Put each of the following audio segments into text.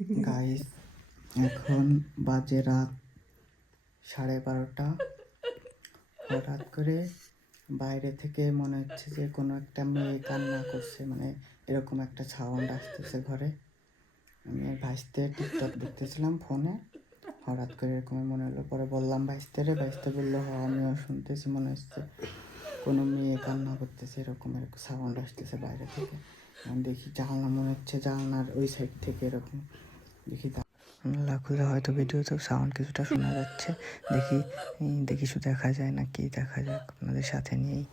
Guys, এখন বাজে রাত 12:30। হঠাৎ করে বাইরে থেকে মনে হচ্ছে যে কোনো একটা মেয়ে কান্না করছে, মানে এরকম একটা সাউন্ড আসতেছে ঘরে। আমি আর ভাইস্তে টিকটক দেখতেছিলাম ফোনে, হঠাৎ করে এরকম মনে হলো। পরে বললাম ভাইস্তেরে, ভাইস্তে বললো হ আমিও শুনতেছি, মনে হচ্ছে কোনো মেয়ে কান্না করতেছে, এরকম এরকম সাউন্ড আসতেছে বাইরে থেকে। আমি দেখি জানলা, মনে হচ্ছে জানলার ওই সাইড থেকে এরকম দেখি। জানলা খুলে হয়তো ভিডিওতে সাউন্ড কিছুটা শোনা যাচ্ছে, দেখি দেখি শুধু দেখা যায় না কি দেখা যাক আপনাদের সাথে নিয়েই।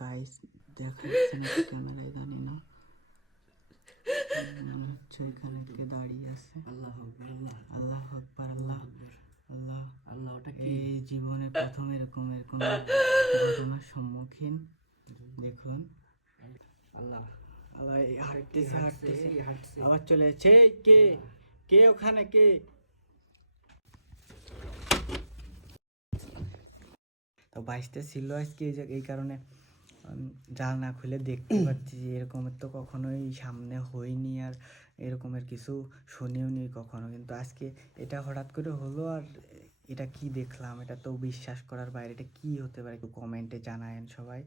গাইস, দেখা যাচ্ছে না ক্যামেরায়, জানি না, মনে হচ্ছে এখানে কে দাঁড়িয়ে আছে। আল্লাহ আকবার, আল্লাহ আকবার, আল্লাহ আল্লাহ আল্লাহ। ওটা কি এই জীবনে প্রথম এরকম এরকম ঘটনার সম্মুখীন। দেখুন আল্লাহ আল্লাহ, হাঁটতেছে হাঁটতেছে, আবার চলে যাচ্ছে। কে কে ওখানে কে? তো বাইশটা ছিল আজকে, এই কারণে জানলা খুলে দেখতে পাচ্ছি যে এরকমের তো কখনোই সামনে হয়নি, আর এরকমের কিছু শুনিও নি কখনো, কিন্তু আজকে এটা হঠাৎ করে হলো। আর এটা কি দেখলাম, এটা তো বিশ্বাস করার বাইরে। এটা কি হতে পারে, একটু কমেন্টে জানায়েন সবাই।